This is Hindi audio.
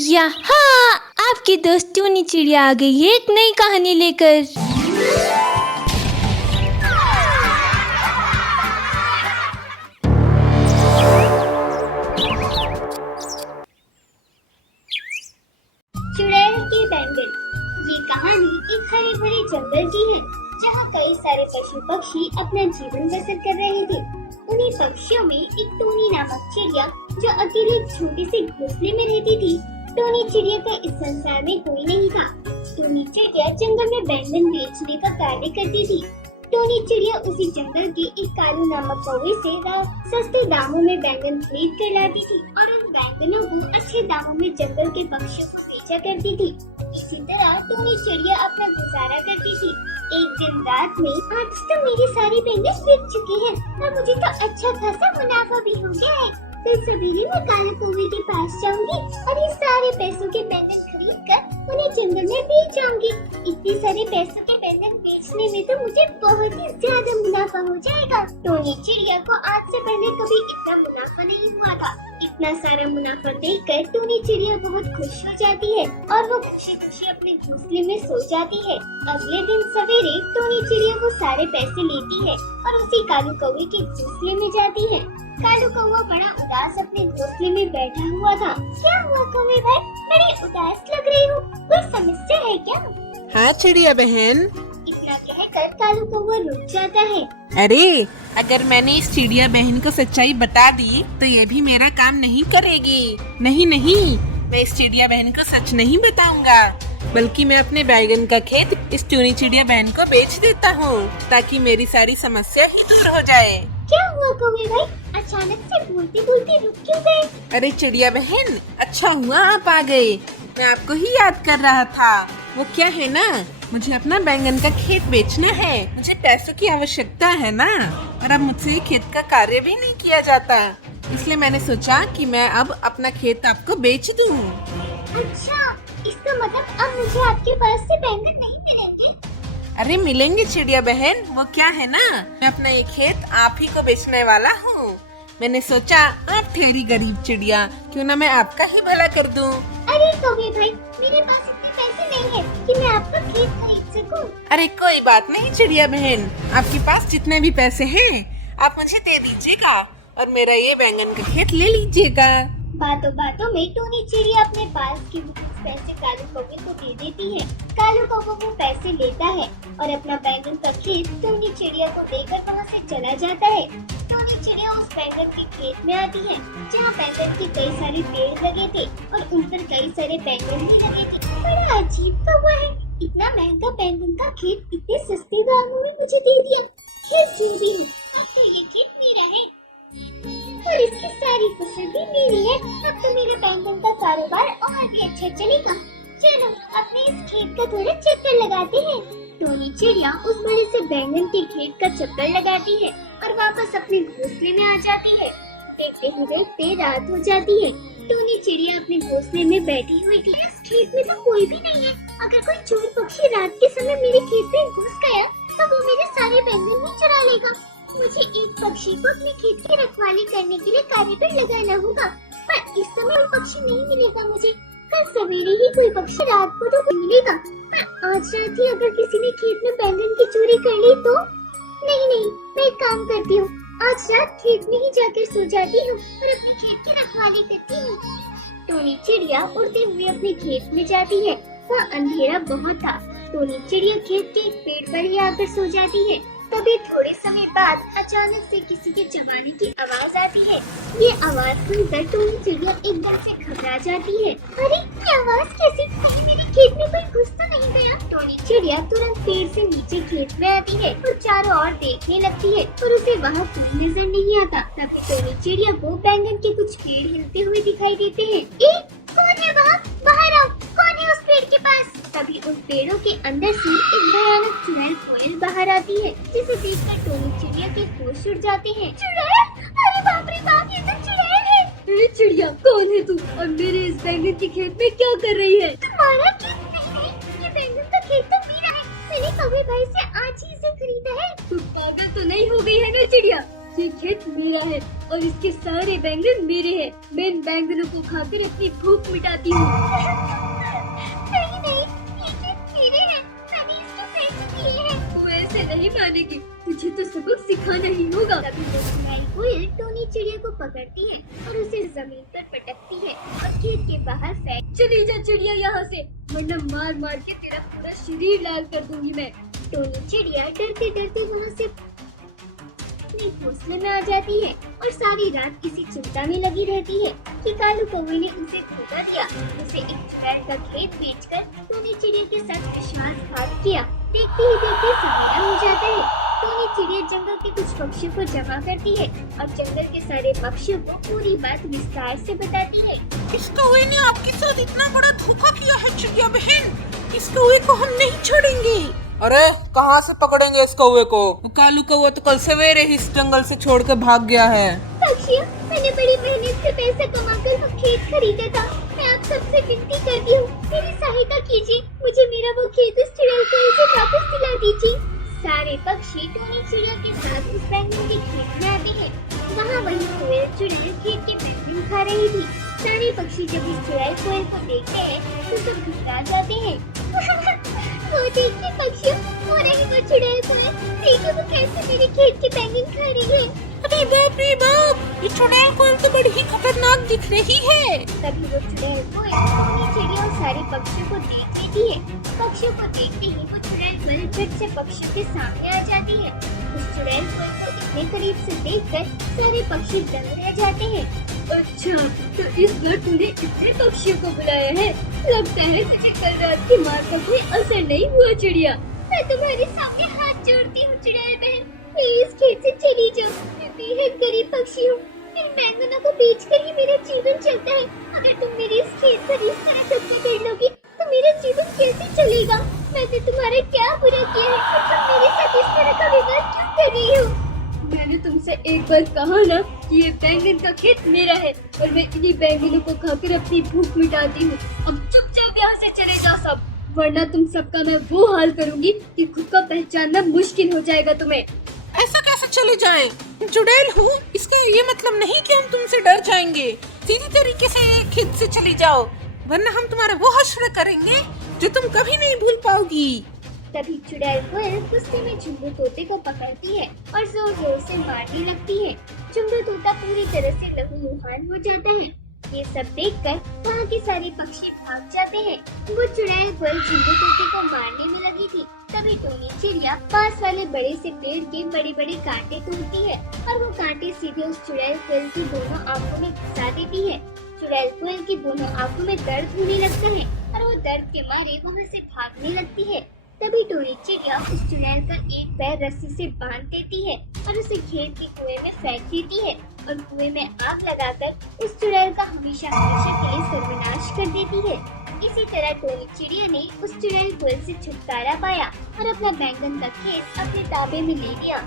यहाँ आपकी दोस्त टूनी चिड़िया आ गई है एक नई कहानी लेकर। चुड़ैल के बैंगन। ये कहानी एक हरे भरे जंगल की है, जहाँ कई सारे पशु पक्षी अपना जीवन बसर कर रहे थे। उन्हीं पक्षियों में एक टूनी नामक चिड़िया जो अकेले एक छोटे से घोंसले में रहती थी। टूनी चिड़िया का इस संसार में कोई नहीं था। टूनी चिड़िया जंगल में बैंगन बेचने का कार्य करती थी। टूनी चिड़िया उसी जंगल के एक कालू नामक कौवे से सस्ते दामों में बैंगन खरीद कर लाती थी और उन बैंगनों को अच्छे दामों में जंगल के पक्षियों को बेचा करती थी। इसी तरह टूनी चिड़िया अपना गुजारा करती थी। एक दिन रात में, आज तो मेरे सारे बैंगन बिक चुके हैं और मुझे तो अच्छा खासा मुनाफा भी हो गया है। फिर सवेरे मैं काले कौवे के पास जाऊंगी और ये सारे पैसों के बैंगन खरीद कर उन्हें जंगल में बेच जाऊंगी। इतने सारे पैसों के बैंगन बेचने में तो मुझे बहुत ही ज्यादा मुनाफा हो जाएगा। टूनी चिड़िया को आज से पहले कभी इतना मुनाफा नहीं हुआ था। इतना सारा मुनाफा देखकर टूनी चिड़िया बहुत खुश हो जाती है और वो खुशी खुशी अपने घोंसले में सो जाती है। अगले दिन सवेरे टूनी चिड़िया वो सारे पैसे लेती है और उसी कालू कौवे के घोंसले में जाती है। कालू कौवा बड़ा उदास अपने घोंसले में बैठा हुआ था। क्या हुआ कौवे भाई, बड़ी उदास लग रही हो, कोई समस्या है क्या? हाँ चिड़िया बहन। इतना कहकर कालू कौवा रुक जाता है। अरे अगर मैंने इस चिड़िया बहन को सच्चाई बता दी तो ये भी मेरा काम नहीं करेगी। नहीं नहीं, मैं इस चिड़िया बहन को सच नहीं बताऊंगा, बल्कि मैं अपने बैगन का खेत इस टूनी चिड़िया बहन को बेच देता हूँ ताकि मेरी सारी समस्या ही दूर हो जाए। क्या हुआ कौवे भाई, अचानक से बोलते बोलते रुक क्यों गए? अरे चिड़िया बहन, अच्छा हुआ आप आ गए। मैं आपको ही याद कर रहा था। वो क्या है ना, मुझे अपना बैंगन का खेत बेचना है। मुझे पैसों की आवश्यकता है ना, और अब मुझसे खेत का कार्य भी नहीं किया जाता, इसलिए मैंने सोचा कि मैं अब अपना खेत आपको बेच दूं। अच्छा, इसका मतलब अब मुझे आपके पास से बैंगन नहीं मिलेंगे? अरे मिलेंगे चिड़िया बहन। वो क्या है ना, मैं अपना ये खेत आप ही को बेचने वाला हूँ। मैंने सोचा आप ठहरी गरीब चिड़िया, क्यों ना मैं आपका ही भला कर दूं। अरे कौवे भाई, मेरे पास इतने पैसे नहीं है कि मैं आपका खेत खरीद सकूं। अरे कोई बात नहीं चिड़िया बहन, आपके पास जितने भी पैसे हैं आप मुझे दे दीजिएगा और मेरा ये बैंगन का खेत ले लीजिएगा। बातों बातों में टूनी चिड़िया अपने पास के कुछ पैसे कालू कौवे को दे देती है। कालू कौवा वो पैसे लेता है और अपना बैंगन का खेत टूनी चिड़िया को देकर वहाँ से चला जाता है। टूनी चिड़िया उस बैंगन के खेत में आती है जहाँ बैंगन के कई सारे पेड़ लगे थे और उन पर कई सारे बैंगन भी लगे थे। बड़ा अजीब कौवा है, इतना महंगा बैंगन का खेत इतने सस्ते दामों में मुझे दे दिया। खेत जो भी हो, अब तो ये खेत मेरा है और इसकी सारी फसल भी मेरी है। अब तो मेरे बैंगन का कारोबार और भी अच्छा चलेगा। चलो अपने इस खेत का थोड़ा चक्कर लगाते हैं। टूनी चिड़िया उस बड़े से बैंगन के खेत का चक्कर लगाती है और वापस अपने घोंसले में आ जाती है। देखते ही देखते रात हो जाती है। टूनी चिड़िया अपने घोंसले में बैठी हुई थी। इस खेत में तो कोई भी नहीं है। अगर कोई चोर पक्षी रात के समय मेरे खेत में घुस गया तो वो मेरे सारे बैंगन ही चुरा लेगा। मुझे एक पक्षी को अपने खेत की रखवाली करने के लिए कार्य पर लगाना होगा, पर इस समय कोई पक्षी नहीं मिलेगा मुझे। कल सवेरे ही कोई पक्षी, रात को तो मिलेगा, पर आज रात ही अगर किसी ने खेत में बैंगन की चोरी कर ली तो? नहीं, मैं एक काम करती हूँ, आज रात खेत में ही जाकर सो जाती हूँ और अपने खेत की रखवाली करती हूँ। टूनी चिड़िया उड़ते हुए अपने खेत में जाती है। वहाँ अंधेरा बहुत था। टूनी चिड़िया खेत के एक पेड़ पर ही आकर सो जाती है। तभी थोड़े समय बाद अचानक से किसी के चबाने की आवाज आती है। ये आवाज सुनकर टूनी चिड़िया एकदम से घबरा जाती है। अरे ये आवाज कैसी? कहीं मेरे खेत में कोई घुस तो नहीं गया? टूनी चिड़िया तुरंत पेड़ से नीचे खेत में आती है और चारों ओर देखने लगती है, पर उसे वहाँ कोई नजर नहीं आता। तभी टूनी चिड़िया को बैंगन के कुछ पेड़ हिलते हुए दिखाई देते हैं। कौन है वहाँ? बाहर आओ, कौन है उस पेड़ के पास? तभी उन पेड़ों के अंदर से एक भयानक चुड़ैल कोयल बाहर आती है, जिसे देखकर टूनी चिड़िया के होश उड़ जाते हैं। चुड़ैल? अरे बाप रे बाप, ये तो चुड़ैल है। अरे चिड़िया, कौन है तू और मेरे इस बैंगन के खेत में क्या कर रही है? तुम्हारा खेत नहीं, ये बैंगन का खेत तो मेरा है। मैंने कौवे भाई से आज ही इसे खरीदा है। तू पागल तो नहीं हो गई है ना चिड़िया? ये खेत मेरा है और इसके सारे बैंगन मेरे हैं। मैं इन बैंगनों को खाकर अपनी भूख मिटाती हूँ। नहीं नहीं, ये खेत मेरे हैं, मैंने इसको पैसे दिए हैं। वो ऐसे नहीं मानेगी, तुझे तो सबक सिखाना ही होगा। तभी चुड़ैल कोयल टोनी चिड़िया को पकड़ती है और उसे जमीन पर पटकती है और खेत के बाहर फेंक। चली जा चिड़िया यहाँ से, वरना मार मार के तेरा पूरा शरीर लाल कर दूंगी मैं। टोनी चिड़िया डरते डरते वहाँ से अपने घोंसले में आ जाती है और सारी रात इसी चिंता में लगी रहती है कि कालू कौवे ने उसे धोखा दिया। उसे एक चुड़ैल का खेत बेचकर टोनी चिड़िया के साथ विश्वासघात किया। देखते ही देखते सवेरा हो जाता है। टोनी चिड़िया जंगल के कुछ पक्षियों को जमा करती है और जंगल के सारे पक्षियों को पूरी बात विस्तार से बताती है। इस कौवे ने आपके साथ इतना बड़ा धोखा किया है चिड़िया बहन, इस कौवे को हम नहीं छोड़ेंगे। अरे कहाँ से पकड़ेंगे इस कौवे को? कालू कौवा तो कल सवेरे ही इस जंगल से छोड़ के भाग गया है। पक्षियों, मैंने बड़ी मेहनत से पैसा कमाकर वो खेत खरीदा था। मैं आप सबसे विनती करती हूँ, मेरी सहायता कीजिए, मुझे मेरा वो खेत इस चुड़ैल कोयल से वापस दिला दीजिए। सारे पक्षी टोनी चिड़िया के साथ उस बैंगन के खेत में आते हैं। वहाँ वही कोयल चुड़ैल खेत के बैंगन खा रही थी। सारे पक्षी जब इस चुड़ैल कोयल को देखते हैं तो सब घबरा जाते हैं। वो देखिए पक्षियों, वो रही वो चुड़ैल कोयल, देखो वो कैसे मेरे खेत के बैंगन खा रही है। अरे बाप रे बाप, ये चुड़ैल कोयल तो बड़ी ही खतरनाक दिख रही है। तभी वो चुड़ैल कोयल टोनी चिड़िया और सारे पक्षियों को देख लेती है। पक्षियों को देखते ही वो चुड़ैल कोयल झट से पक्षियों के सामने आ जाती है। उस चुड़ैल कोयल को इतने करीब से देखकर सारे पक्षी दंग रह जाते हैं। अच्छा, तो इस बार तूने इतने पक्षियों को बुलाया है, लगता है तुझे कल रात की मार का कोई असर नहीं हुआ चिड़िया। मैं तुम्हारे सामने हाथ जोड़ती हूँ चुड़ैल बहन, प्लीज खेत से चली जाओ। मैं बेहद गरीब पक्षी हूँ, इन बैंगनों को बेचकर ही मेरा जीवन चलता है। अगर तुम मेरे इस खेत पर इस तरह धब्बा कर लोगी तो मेरा जीवन कैसे चलेगा? मैंने तुम्हारा क्या बुरा किया है कि तुम मेरे साथ इस तरह का व्यवहार क्यों कर रही हो? मैंने तुमसे एक बार कहा ना कि ये बैंगन का खेत मेरा है और मैं इन्हीं बैंगनों को खाकर अपनी भूख मिटाती हूँ। अब चुपचाप यहाँ से चले जाओ सब, वरना तुम सबका मैं वो हाल करूँगी कि खुद का पहचानना मुश्किल हो जाएगा तुम्हें। ऐसा कैसे चले जाएं? चुड़ैल हूँ, इसका ये मतलब नहीं कि हम तुमसे डर जाएंगे। सीधी तरीके से खेत से चली जाओ, वरना हम तुम्हारा वो हश्र करेंगे जो तुम कभी नहीं भूल पाओगी। तभी चुड़ैल कोयल गुस्से में झुंडू तोते को पकड़ती है और जोर जोर से मारने लगती है। झुंडू तोता पूरी तरह से लहूलुहान हो जाता है। ये सब देखकर वहाँ के सारे पक्षी भाग जाते हैं। वो चुड़ैल कोयल झुंडू तोते को मारने में लगी थी। तभी टोनी चिड़िया पास वाले बड़े से पेड़ के बड़े बड़े कांटे तोड़ती है और वो कांटे सीधे उस चुड़ैल कोयल की दोनों आंखों में घुसा देती है। चुड़ैल कोयल की दोनों आंखों में दर्द होने लगता है और वो दर्द के मारे वहाँ से भागने लगती है। तभी टोनी चिड़िया उस चुड़ैल का एक पैर रस्सी से बांध देती है और उसे खेत के कुएं में फेंक देती है और कुएं में आग लगाकर उस चुड़ैल का हमेशा हमेशा के लिए सर्वनाश कर देती है। इसी तरह टोनी चिड़िया ने उस चुड़ैल कोयल से छुटकारा पाया और अपना बैंगन का खेत अपने ताबे में ले लिया।